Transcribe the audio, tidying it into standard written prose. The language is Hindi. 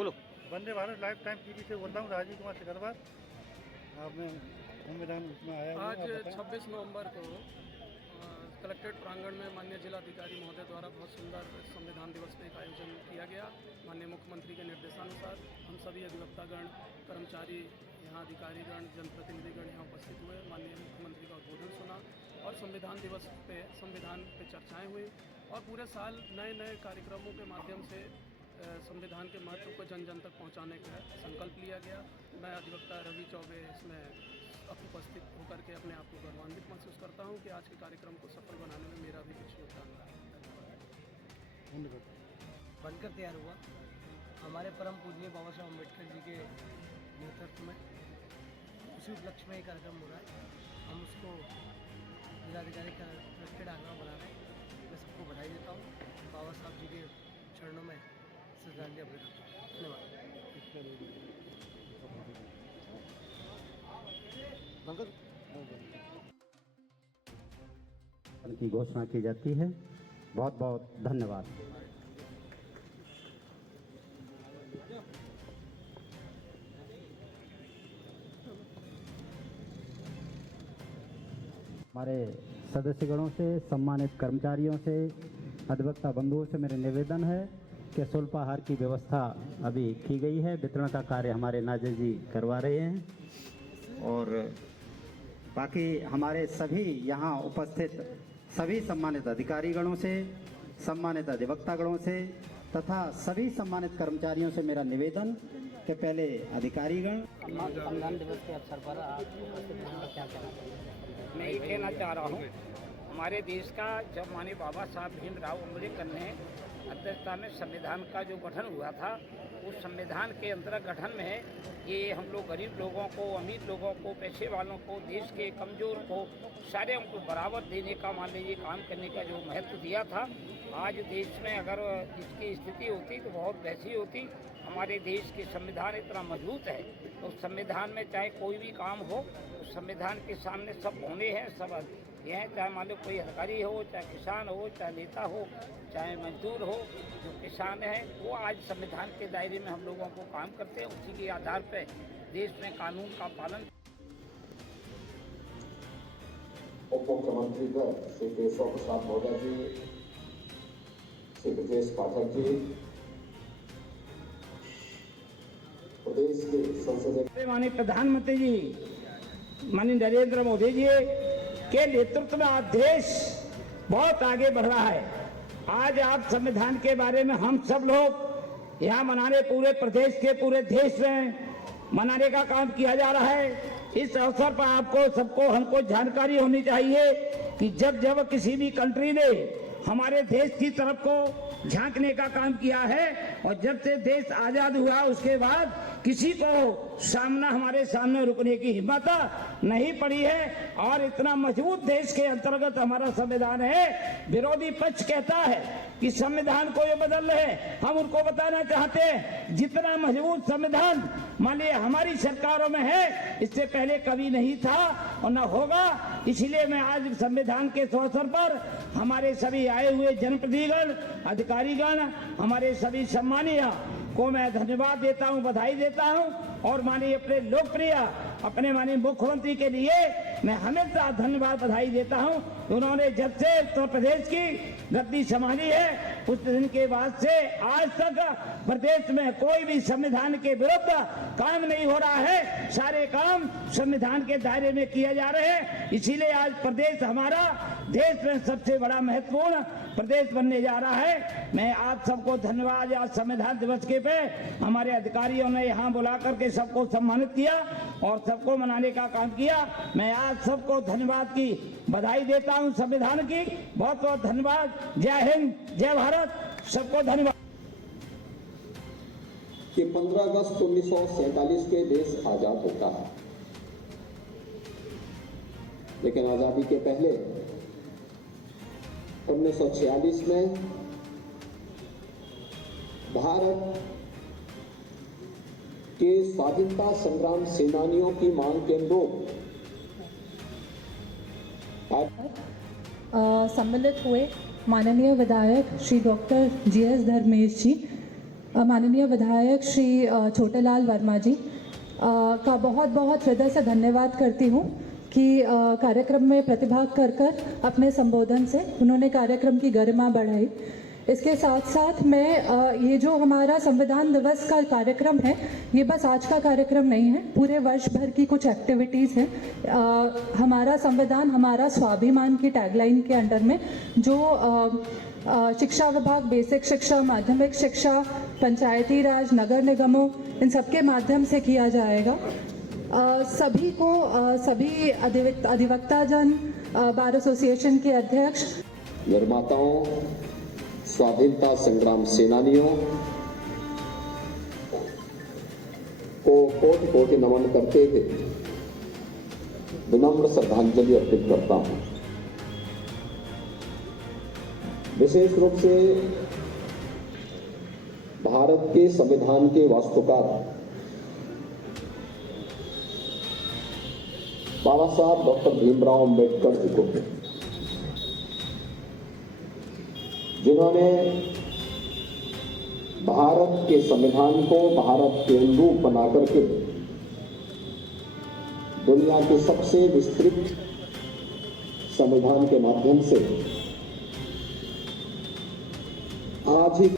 बोलो। Vande Bharat life time TV से बोल रहा हूँ, राजीव कुमार सिकरवार। आपने संविधान उसमें आया हुआ है, आज आप बताएं। 26 नवंबर को कलेक्ट्रेट प्रांगण में माननीय जिलाधिकारी महोदय द्वारा बहुत सुंदर संविधान दिवस पे एक आयोजन किया गया। माननीय मुख्यमंत्री के निर्देशानुसार हम सभी अधिवक्तागण, कर्मचारी, यहाँ अधिकारीगण, जनप्रतिनिधिगण यहाँ उपस्थित हुए। माननीय मुख्यमंत्री का उद्बोधन सुना और संविधान दिवस पे संविधान पे चर्चाएँ हुई और पूरे साल नए नए कार्यक्रमों के माध्यम से संविधान के महत्व को जन जन तक पहुंचाने का संकल्प लिया गया। मैं अधिवक्ता रवि चौबे इसमें उपस्थित होकर के अपने आप को गौरवान्वित महसूस करता हूं कि आज के कार्यक्रम को सफल बनाने में मेरा भी कुछ योगदान रहा। बनकर तैयार हुआ हमारे परम पूजनीय बाबा साहब अम्बेडकर जी के नेतृत्व में। उसी उपलक्ष्य में ये कार्यक्रम हो रहा है। हम उसको जिलाधिकारी का कलेक्ट्रेट आंगन बना रहे हैं। मैं सबको बधाई देता हूँ। बाबा साहब जी के चरणों में श्रद्धांजलि अर्पित करता हूँ। धन्यवाद। की घोषणा की जाती है। बहुत बहुत धन्यवाद। हमारे सदस्यगणों से, सम्मानित कर्मचारियों से, अधिवक्ता बंधुओं से मेरे निवेदन है कि स्वल्पाहार की व्यवस्था अभी की गई है। वितरण का कार्य हमारे नाजिर जी करवा रहे हैं और बाकी हमारे सभी यहाँ उपस्थित सभी सम्मानित अधिकारीगणों से, सम्मानित अधिवक्तागणों से तथा सभी सम्मानित कर्मचारियों से मेरा निवेदन कि पहले अधिकारीगण। संविधान दिवस के अवसर पर आप क्या कहना चाहिए? मैं ये कहना चाह रहा हूँ, हमारे देश का जब माननीय बाबा साहब भीमराव अम्बेडकर ने अध्यक्षता में संविधान का जो गठन हुआ था, उस संविधान के अंतर्गत गठन में ये हम लोग गरीब लोगों को, अमीर लोगों को, पैसे वालों को, देश के कमज़ोर को, सारे को बराबर देने का, मान लीजिए काम करने का जो महत्व दिया था। आज देश में अगर इसकी स्थिति होती तो बहुत वैसी होती। हमारे देश के संविधान इतना मजबूत है तो संविधान में चाहे कोई भी काम हो तो संविधान के सामने सब होने हैं, सब यह चाहे मान लो कोई अधिकारी हो, चाहे किसान हो, चाहे नेता हो, चाहे मजदूर हो। जो किसान है वो आज संविधान के दायरे में हम लोगों को काम करते हैं। उसी के आधार पर देश में कानून का पालन। उप मुख्यमंत्री श्री केशव प्रसाद मौर्य जी, श्री ब्रजेश पाठक जी, प्रदेश के संसदीय माननीय प्रधानमंत्री जी, माननीय नरेंद्र मोदी जी के नेतृत्व में आज देश बहुत आगे बढ़ रहा है। आज आप संविधान के बारे में हम सब लोग यहाँ मनाने, पूरे प्रदेश के पूरे देश में मनाने का काम किया जा रहा है। इस अवसर पर आपको सबको हमको जानकारी होनी चाहिए कि जब जब किसी भी कंट्री ने हमारे देश की तरफ को झांकने का काम किया है और जब से देश आजाद हुआ उसके बाद किसी को सामना हमारे सामने रुकने की हिम्मत नहीं पड़ी है। और इतना मजबूत देश के अंतर्गत हमारा संविधान है। विरोधी पक्ष कहता है कि संविधान को ये बदल रहे हैं। हम उनको बताना चाहते हैं जितना मजबूत संविधान मान लीजिए हमारी सरकारों में है, इससे पहले कभी नहीं था और न होगा। इसलिए मैं आज संविधान के अवसर पर हमारे सभी आए हुए जनप्रतिनिधिगण, अधिकारीगण, हमारे सभी सम्मानीय को मैं धन्यवाद देता हूं, बधाई देता हूं। और माननीय अपने लोकप्रिय अपने माननीय मुख्यमंत्री के लिए मैं हमेशा धन्यवाद बधाई देता हूं। उन्होंने जब से उत्तर प्रदेश की गद्दी संभाली है उस दिन के बाद से आज तक प्रदेश में कोई भी संविधान के विरुद्ध काम नहीं हो रहा है। सारे काम संविधान के दायरे में किए जा रहे हैं। इसीलिए आज प्रदेश हमारा देश में सबसे बड़ा महत्वपूर्ण प्रदेश बनने जा रहा है। मैं आप सबको धन्यवाद। आज संविधान दिवस के पे हमारे अधिकारियों ने यहाँ बुला करके सबको सम्मानित किया और सबको मनाने का काम किया। मैं आज सबको धन्यवाद की बधाई देता हूँ संविधान की। बहुत बहुत धन्यवाद। जय हिंद, जय भारत। सबको धन्यवाद। कि 15 अगस्त 1947 के देश आजाद होता है, लेकिन आजादी के पहले 1946 में भारत के स्वाधीनता संग्राम सेनानियों की मांग के अनुरूप सम्मिलित हुए माननीय विधायक श्री डॉक्टर GS धर्मेश जी, माननीय विधायक श्री छोटेलाल वर्मा जी का बहुत बहुत हृदय से धन्यवाद करती हूँ कि कार्यक्रम में प्रतिभाग कर अपने संबोधन से उन्होंने कार्यक्रम की गरिमा बढ़ाई। इसके साथ साथ मैं ये जो हमारा संविधान दिवस का कार्यक्रम है, ये बस आज का कार्यक्रम नहीं है, पूरे वर्ष भर की कुछ एक्टिविटीज़ हैं। हमारा संविधान हमारा स्वाभिमान की टैगलाइन के अंडर में जो शिक्षा विभाग, बेसिक शिक्षा, माध्यमिक शिक्षा, पंचायती राज, नगर निगमों, इन सबके माध्यम से किया जाएगा। सभी को सभी अधिवक्ता जन, बार एसोसिएशन के अध्यक्ष, निर्माताओं, स्वाधीनता संग्राम सेनानियों को कोटि कोटि नमन करते हुए विनम्र श्रद्धांजलि अर्पित करता हूं। विशेष रूप से भारत के संविधान के वास्तुकार बाबा साहब डॉक्टर भीमराव अंबेडकर जी को, जिन्होंने भारत के संविधान को भारत के अनुरूप बनाकर के दुनिया के सबसे विस्तृत संविधान के माध्यम से आज ही